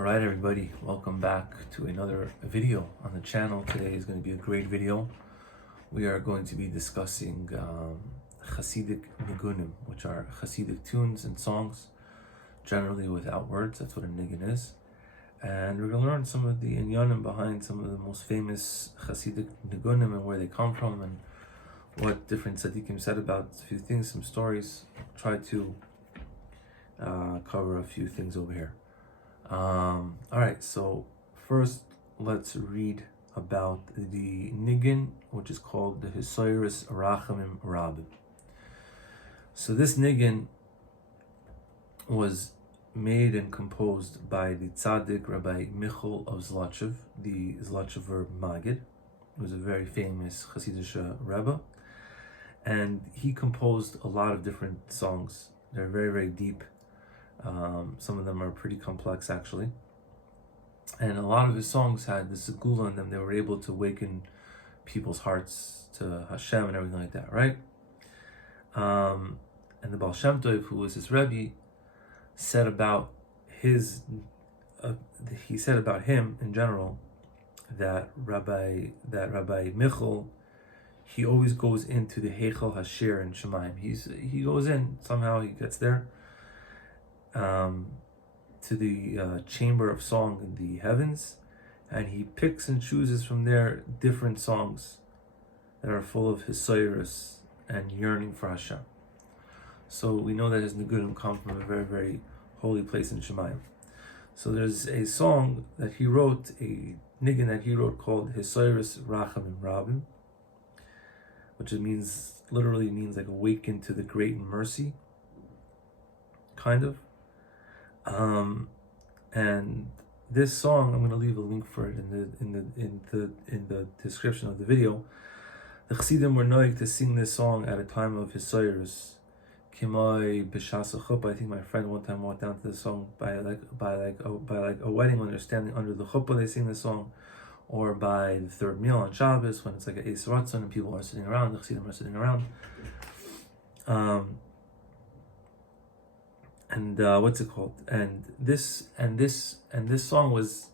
Alright everybody, welcome back to another video on the channel. Today is going to be a great video. We are going to be discussing Chassidic Niggunim, which are Hasidic tunes and songs, generally without words. That's what a Niggun is. And we're going to learn some of the inyanim behind some of the most famous Chassidic Niggunim and where they come from and what different tzaddikim said about a few things, some stories. Try to cover a few things over here. Alright, so first let's read about the Niggun, which is called the Rachמים Rabim. So this Niggun was made and composed by the tzaddik Reb Michel Zlotchover, the Zlotchover Niggun, who was a very famous Chassidic Rebbe, and he composed a lot of different songs. They're very, very deep. Some of them are pretty complex actually, and a lot of his songs had this segula in them. They were able to awaken people's hearts to Hashem and everything like that, right? And the Baal Shem Tov, who was his Rebbe, said about his he said about him in general that Rabbi Michel, he always goes into the Heichal Hashir in Shemaim. He goes in somehow, he gets there to the chamber of song in the heavens, and he picks and chooses from there different songs that are full of hisoyrus and yearning for Hashem. So we know that his Niggunim come from a very, very holy place in Shemayim. So there's a song that he wrote, a Niggun that he wrote called Rachמים Rabim, which literally means like awaken to the great mercy, kind of. And this song, I'm going to leave a link for it in the description of the video. The Chassidim were known to sing this song at a time of hisoyrus. Kimoi b'shas chuppah. I think my friend one time walked down to this song by a wedding when they're standing under the chuppah. They sing this song, or by the third meal on Shabbos when it's like an eis ratzon and people are sitting around. The Chassidim are sitting around. And what's it called? And this song was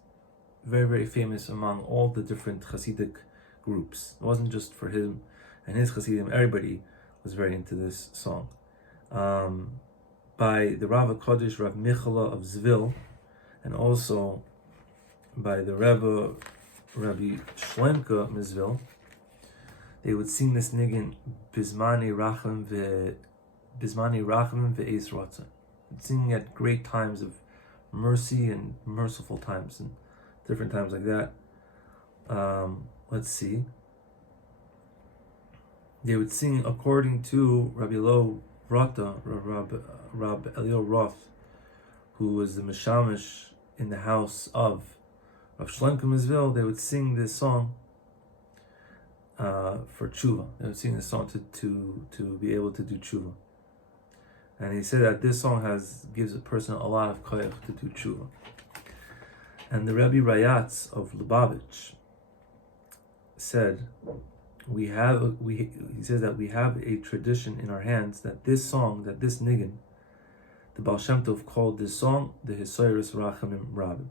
very, very famous among all the different Chassidic groups. It wasn't just for him and his Chassidim. Everybody was very into this song. By the Rav HaKodesh, Reb Michel of Zvil, and also by the Rebbe, Rabbi Shlemka Mizvil, they would sing this Niggun, Bizmani Rachim ve'eis ratzon. Singing at great times of mercy and merciful times and different times like that. Let's see. They would sing according to Rabbi Elio Roth, who was the Meshamish in the house of Rav Shlemka Mizvil. They would sing this song for tshuva. They would sing this song to be able to do tshuva. And he said that this song gives a person a lot of koyach to do tshuva. And the Rebbe Rayatz of Lubavitch said, he says that we have a tradition in our hands that this song, that this Niggun, the Baal Shem Tov called this song the Rachמים Rabim.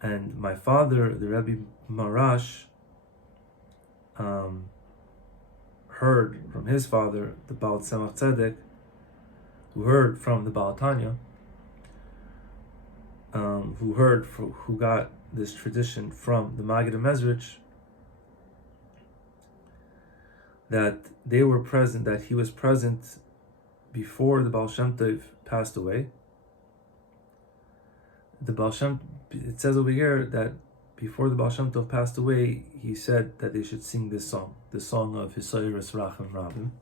And my father, the Rebbe Marash, heard from his father, the Baal Tzemach Tzedek, who heard from the Baal Tanya, who got this tradition from the Maggid Mezrich, that they were present, that he was present before the Baal Shem Tov passed away. It says over here that before the Baal Shem Tov passed away, he said that they should sing this song, the song of Hisoyrus Rachim Rabim,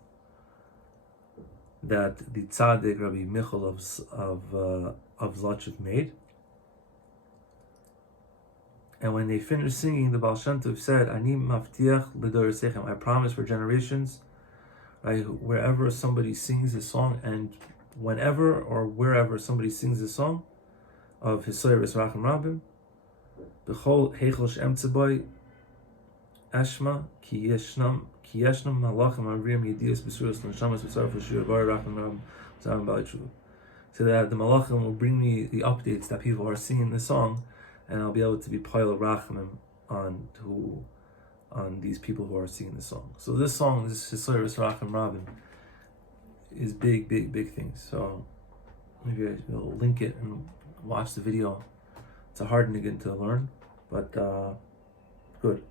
that the tzaddik Rabbi Michel of Zlotchover made. And when they finished singing, the Baal Shem Tov said, "Ani maftiach l'dor sechem," I promise for generations, right? Wherever somebody sings a song, and whenever or wherever somebody sings a song of Hisoyrus Rachim Rabim, b'chol heichel she'em tziboy ashma ki yeshnam malachim avrim yediyas b'suras l'nshamas v'tzaraf l'shir bar Rachim Rabim zarim b'alei tshuva. so that the Malachim will bring me the updates that people are singing the song, and I'll be able to be Poil Rachamim on these people who are singing the song. So this song, this Hasidic Racham Rabim, is big things. So maybe I will link it and watch the video. It's a hard niggun to learn, but good.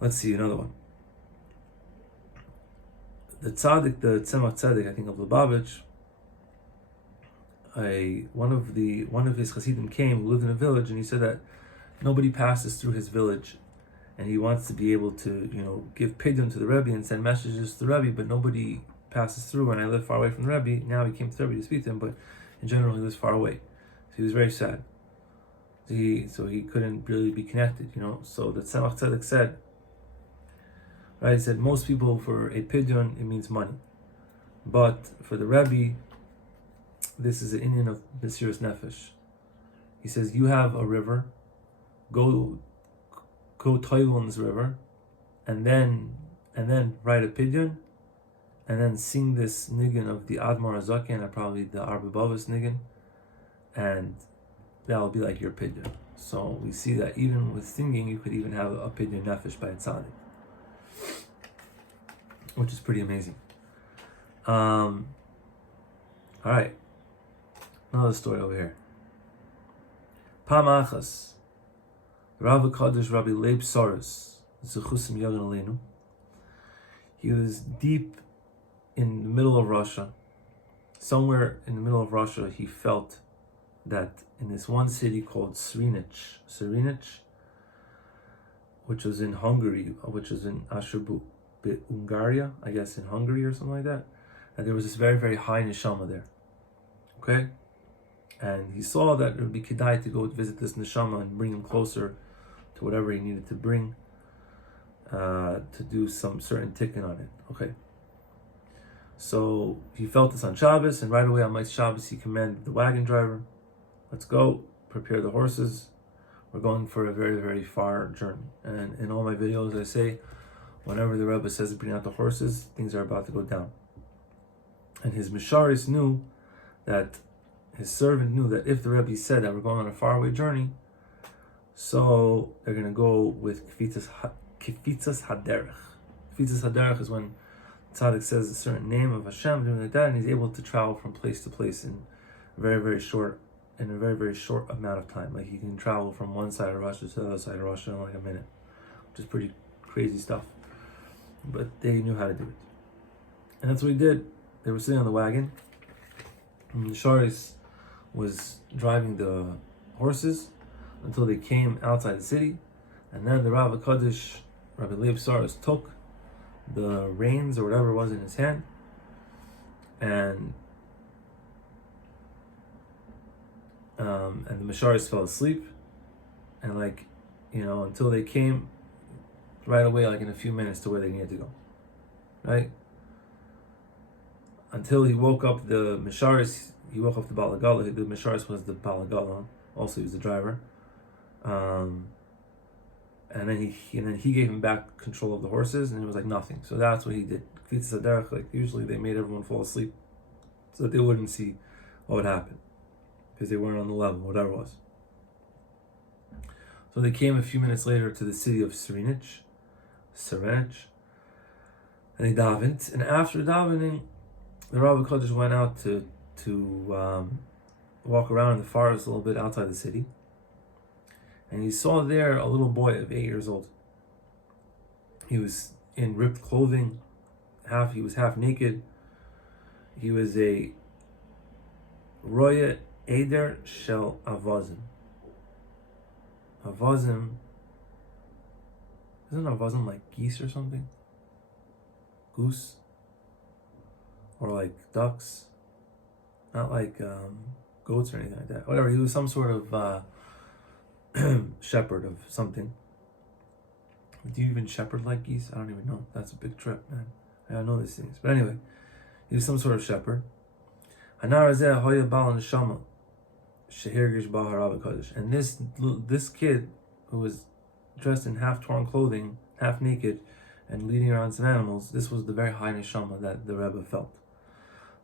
Let's see another one. The tzaddik, the tzemach tzedek, I think of Lubavitch. One of his Chassidim came, who lived in a village, and he said that nobody passes through his village, and he wants to be able to, give pidyon to the Rebbe and send messages to the Rebbe, but nobody passes through. And I live far away from the Rebbe. Now he came to the Rebbe to speak to him, but in general he lives far away. So he was very sad. So he couldn't really be connected, So the tzemach tzedek said, right? He said most people, for a pidyon, it means money, but for the Rebbe, this is an Indian of Mesiras Nefesh. He says, you have a river, go toil in this river, and then write a pidyon, and then sing this niggun of the Admar Azaken, or probably the Arba Bavas niggun, and that'll be like your pidyon. So we see that even with singing, you could even have a pidyon nefesh by a tzaddik, which is pretty amazing. All right, another story over here. Pam achas, Rav Kadosh Rabbi Leib Soros, Zechusim Yogan Aleinu. He was deep in the middle of Russia. Somewhere in the middle of Russia, he felt that in this one city called Srinic, which was in Hungary, which is in Hungaria, I guess in Hungary or something like that, and there was this very, very high neshama there. Okay? And he saw that it would be kedai to go visit this neshama and bring him closer to whatever he needed to bring, to do some certain tikkun on it. Okay. So he felt this on Shabbos, and right away on Mike Shabbos he commanded the wagon driver, let's go, prepare the horses. We're going for a very, very far journey. And in all my videos I say, whenever the Rebbe says to bring out the horses, things are about to go down. And his Misharis knew that, his servant knew that if the Rebbe said that we're going on a faraway journey, so they're going to go with Kfitzas Haderech. Kfitzas Haderech is when Tzaddik says a certain name of Hashem, doing like that, and he's able to travel from place to place in a very, very short amount of time. Like he can travel from one side of Russia to the other side of Russia in like a minute, which is pretty crazy stuff. But they knew how to do it. And that's what he did. They were sitting on the wagon, and the Sharis was driving the horses until they came outside the city, and then the Rav Kaddish, Rabbi Leib Soros, took the reins or whatever was in his hand, and the Misharis fell asleep, and until they came right away, like in a few minutes, to where they needed to go, right? Until he woke up the Misharis, he woke up the Balagala. The Misharis was the Balagala, also he was the driver, and then he gave him back control of the horses, and it was like nothing. So that's what he did. Like usually they made everyone fall asleep so that they wouldn't see what would happen, because they weren't on the level, whatever it was. So they came a few minutes later to the city of Srinic, and they davened. And after davening, the Rav Kodesh went out to walk around in the forest a little bit outside the city. And he saw there a little boy of 8 years old. He was in ripped clothing, he was half naked. He was a Roya Eder Shel Avazim. Avazim, isn't Avazim like geese or something? Goose? Or like ducks? Not like goats or anything like that. Whatever, he was some sort of shepherd of something. Do you even shepherd like geese? I don't even know. That's a big trip, man. I don't know these things. But anyway, he was some sort of shepherd. And this kid, who was dressed in half torn clothing, half naked, and leading around some animals, this was the very high neshama that the Rebbe felt.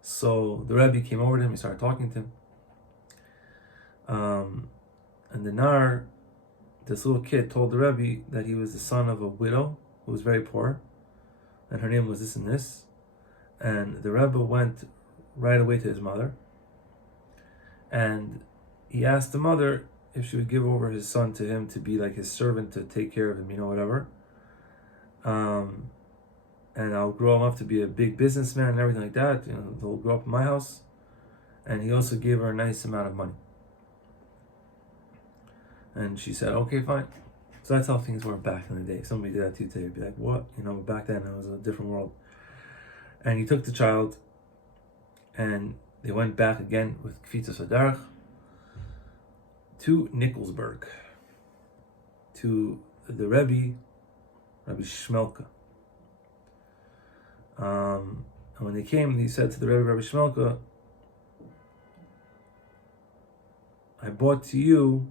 So the Rebbe came over to him, he started talking to him. And the Nar, this little kid, told the Rebbe that he was the son of a widow who was very poor, and her name was this and this. And the Rebbe went right away to his mother, and he asked the mother if she would give over his son to him to be like his servant, to take care of him, whatever. And I'll grow him up to be a big businessman and everything like that. They'll grow up in my house. And he also gave her a nice amount of money. And she said, okay, fine. So that's how things were back in the day. Somebody did that to you today. You'd be like, what? Back then it was a different world. And he took the child, and they went back again with Kfitzas Hadarach to Nickelsburg, to the Rebbe, Rabbi Shmelka. And when they came, he said to the Rebbe, Rabbi Shmelka, I brought to you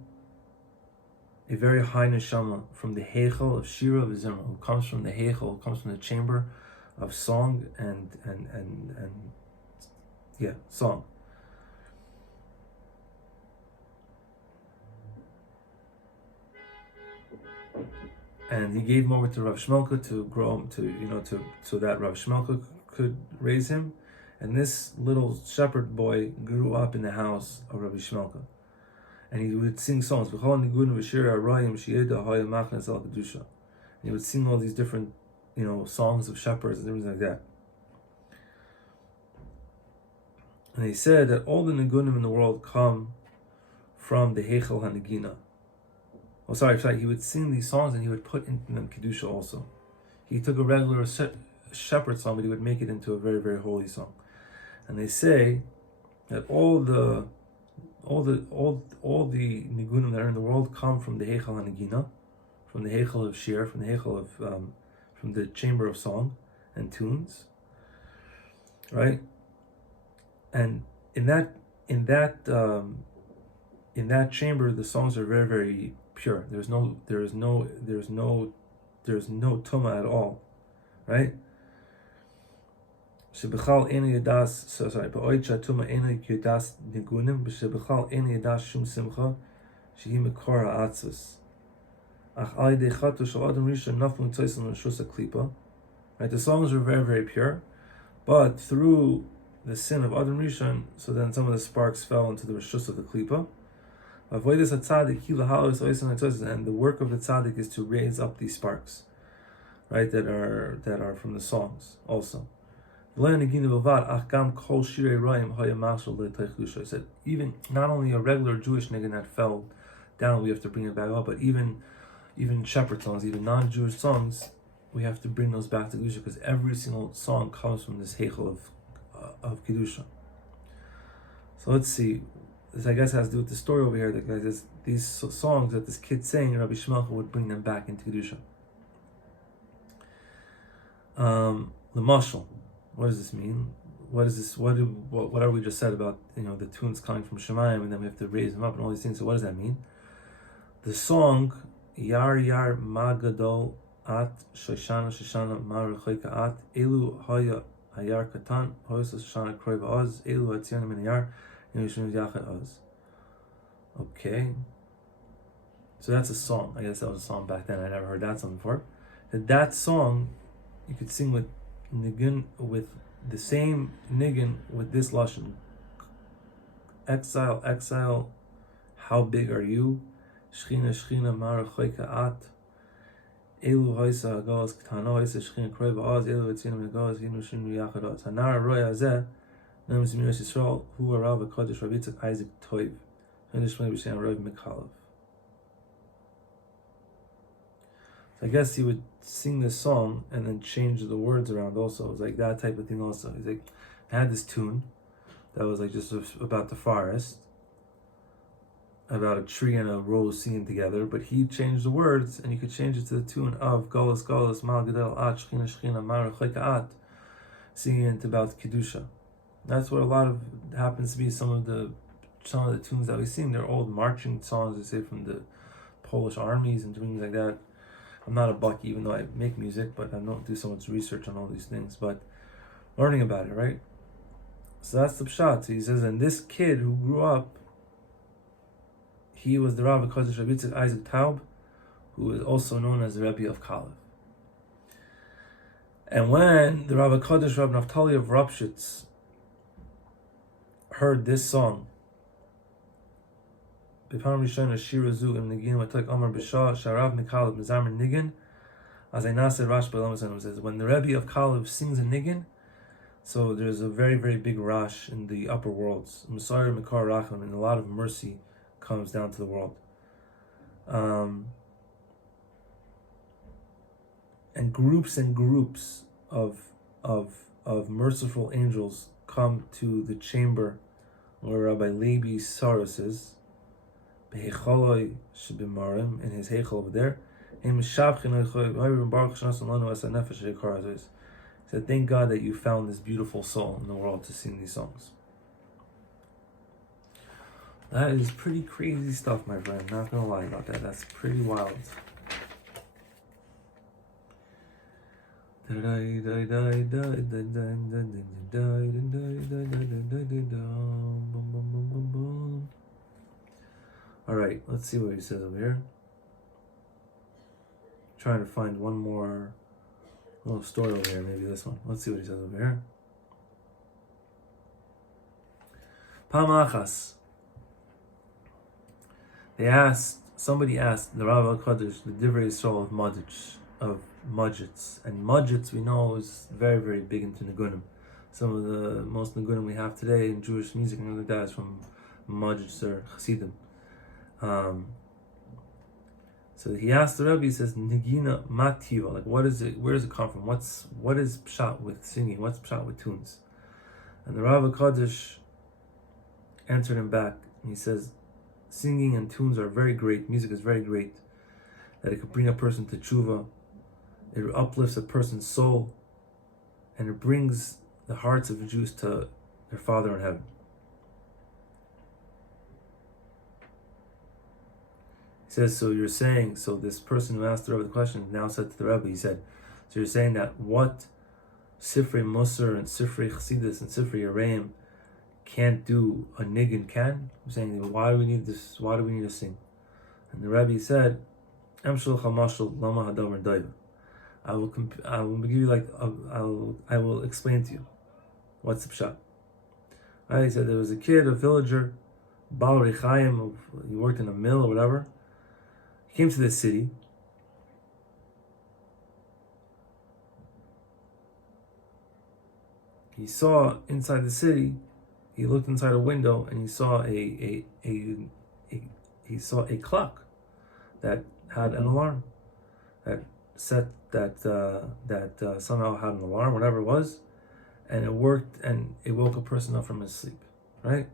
a very high neshama from the Heichel of Shira of Zimra, who comes from the Heichel, who comes from the chamber of song and song. And he gave him over to Rav Shmelka to grow him so that Rav Shmelka could raise him. And this little shepherd boy grew up in the house of Rabbi Shmelka. And he would sing songs. And he would sing all these different, songs of shepherds and things like that. And he said that all the Niggunim in the world come from the Heichel HaNegina. Oh, sorry, he would sing these songs and he would put in them Kedusha also. He took a regular shepherd song, but he would make it into a very, very holy song. And they say that all the Nigunim that are in the world come from the Heichel HaNegina, from the Heichel of Shir, from the Heichel of from the chamber of song and tunes, right? And in that chamber, the songs are very, very pure. There's no tuma at all, right? Shebechal ena yadas, ba'oid shatuma ena yadas nigunim, b'shebechal ena yadas shum simcha, shehi mekor ha'atzvus. Ach al yedei chatu shel adam rishon naflu tzeisim l'shus haklipa. Right, the songs are very, very pure, but through the sin of Adam Rishon, so then some of the sparks fell into the rishus of the klipa. And the work of the tzaddik is to raise up these sparks, right, that are from the songs also. He said, even not only a regular Jewish niggun that fell down, we have to bring it back up, but even shepherd songs, even non-Jewish songs, we have to bring those back to Kedusha, because every single song comes from this heichel of Kedusha. So let's see. This, I guess, has to do with the story over here. That guys, these songs that this kid sang, Rabbi Shmelcha would bring them back into Kedusha. The mashal. What does this mean? What is this? What are we just said about the tunes coming from Shemayim, and then we have to raise them up and all these things? So what does that mean? The song Yar Yar Magadol At Shoshana Shoshana Marechoika At Elu Haya Hayar Katan Hoysa Shoshana Kroiva Oz Elu Hatziana Min Yar Yishun Yachad Oz. Okay, so that's a song. I guess that was a song back then. I never heard that song before. That song you could sing with Niggun, with the same Niggun with this lashon. Exile, exile, how big are you? Shchina, shchina, marachoika at. Elu hoisa hagos ktano hoisa shchina kroiva oz. Elu etzina hagos hinu shinu yachad oz. Hanar roya hazeh nam zimiras Yisrael hu arav hakadosh Rav Yitzchak Isaac Toiv. Hinish may be saying Reb Michel. I guess he would sing this song and then change the words around also. It was like that type of thing also. He's like, I had this tune that was like just about the forest, about a tree and a rose singing together, but he changed the words and you could change it to the tune of Golas Golas Mal Gadel At Shchina Shchina Mar Chayka At, singing it about Kedusha. That's what a lot of happens to be some of the tunes that we sing. They're old marching songs, they say, from the Polish armies and things like that. I'm not a bucky, even though I make music, but I don't do so much research on all these things, but learning about it, right? So that's the pshat. So he says, and this kid who grew up, he was the Rav HaKadosh Rabbi Yitzchak Isaac Taub, who is also known as the Rebbe of Kalev. And when the Rav HaKadosh Rab Naftali of Ropshitz heard this song, B'pam Rishon Ashira Zu Im Niggunim Atak Amar B'Shah Sharav Mikalev Mizamer Niggun, as I Nasir Rash B'Elam says, when the Rebbe of Kalev sings a Niggun, so there's a very, very big rash in the upper worlds. Messiah Mikar Racham, and a lot of mercy comes down to the world. And groups of merciful angels come to the chamber where Rabbi Levi Saros is, Behecholoi Shebimarim, in his Heichel over there. He said, thank God that you found this beautiful soul in the world to sing these songs. That is pretty crazy stuff, my friend. Not gonna lie about that. That's pretty wild. Alright, let's see what he says over here. Trying to find one more little story over here, maybe this one. Let's see what he says over here. Pamachas. Somebody asked the Rav HaKadosh, the Divrei Yisrael of Mudgets. And Mudgets, we know, is very, very big into Niggunim. Some of the most Niggunim we have today in Jewish music and like that is from Mudgets or Chassidim. So he asked the Rebbe, he says, Nigina Mativa, like what is it, where does it come from? What is pshat with singing? What's pshat with tunes? And the Rav HaKadosh answered him back, and he says, singing and tunes are very great, music is very great, that it could bring a person to tshuva, it uplifts a person's soul, and it brings the hearts of the Jews to their Father in heaven. He says, so you're saying, so this person who asked the Rebbe the question now said to the Rebbe, he said, so you're saying that what Sifrei Musar and Sifrei Chassidus and Sifrei Rexhamim can't do, a Niggun can? I'm saying, why do we need this? Why do we need to sing? And the Rebbe said, I will give you I will explain to you what's the pshat. Right, he said there was a kid, a villager, Baal Rechayim, he worked in a mill or whatever. He came to this city. He saw inside the city. He looked inside a window and he saw a clock that had an alarm that set that somehow had an alarm, whatever it was, and it worked and it woke a person up from his sleep, right?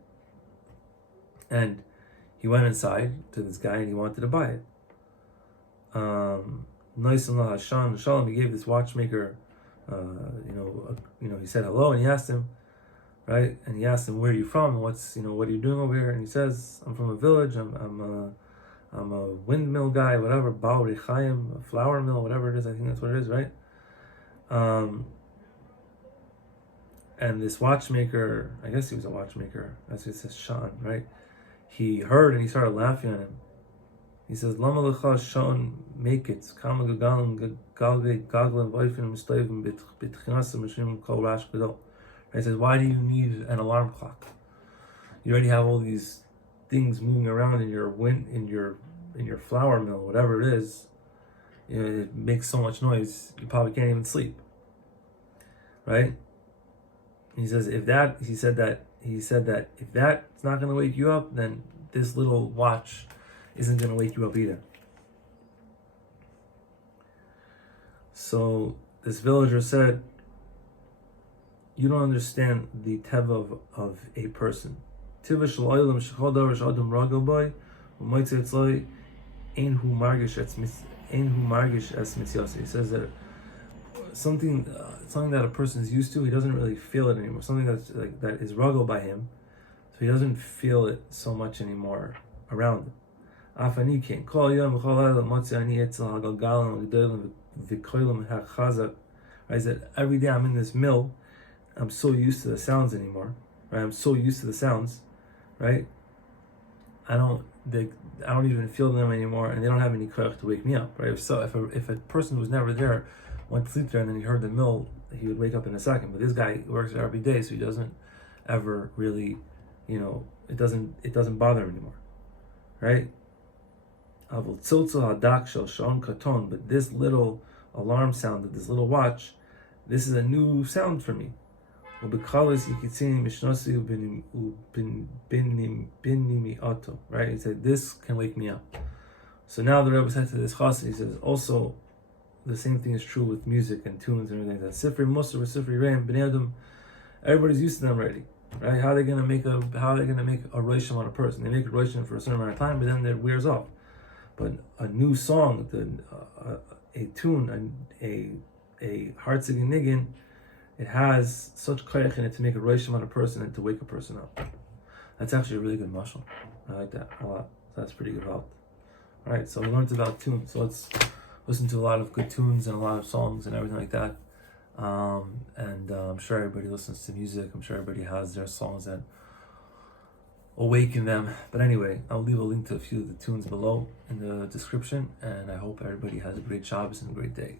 And he went inside to this guy and he wanted to buy it. Nice and Hashan Shalom, he gave this watchmaker, he said hello and he asked him, right? And he asked him, where are you from? What are you doing over here? And he says, I'm from a village. I'm a windmill guy, whatever, Baal Rechayim, a flour mill, whatever it is. I think that's what it is, right? And this watchmaker, I guess he was a watchmaker. That's what it says, Shan, right? He heard and he started laughing at him. He says, Lama lecha Shan make it. Kama gagalim galve gaglim vayfim mistoivim bitchinasim mishim kol rash gadol. He says, why do you need an alarm clock? You already have all these things moving around in your flour mill, whatever it is. It makes so much noise you probably can't even sleep, right? He says if that's not going to wake you up, then this little watch isn't going to wake you up either. So this villager said, you don't understand the teva of a person. Teva shel olam shechol davar sh'adam ragel boy u'motzei etzloi ein hu margish es mitziyasi. He says that something that a person is used to, he doesn't really feel it anymore. Something that's like that is ragel by him, so he doesn't feel it so much anymore around him. Afani ken kol yom v'chol layla motzei ani etzel hagalgalim v'gedolim v'kolim hachazak. I said every day I'm in this mill. I'm so used to the sounds anymore. right? I'm so used to the sounds, right? I don't even feel them anymore, and they don't have any koyach to wake me up, right? So if a person who was never there went to sleep there and then he heard the mill, he would wake up in a second. But this guy works there every day, so he doesn't ever really, it doesn't bother him anymore, right? But this little alarm sound, this little watch, this is a new sound for me. Right? He said, this can wake me up. So now the Rebbe said to this Chassid, he says, also, the same thing is true with music and tunes and everything. That Sifrei Musar, Sifrei Reim, Bnei Adam, everybody's used to them already, right? How are they gonna make a rosham on a person? They make a rosham for a certain amount of time, but then it wears off. But a new song, a tune, a Hasidic Niggun, it has such koyach in it to make a rosham on a person and to wake a person up. That's actually a really good mashal. I like that a lot. So that's pretty good help. All right, so we learned about tunes. So let's listen to a lot of good tunes and a lot of songs and everything like that. I'm sure everybody listens to music. I'm sure everybody has their songs that awaken them. But anyway, I'll leave a link to a few of the tunes below in the description, and I hope everybody has a great Shabbos and a great day.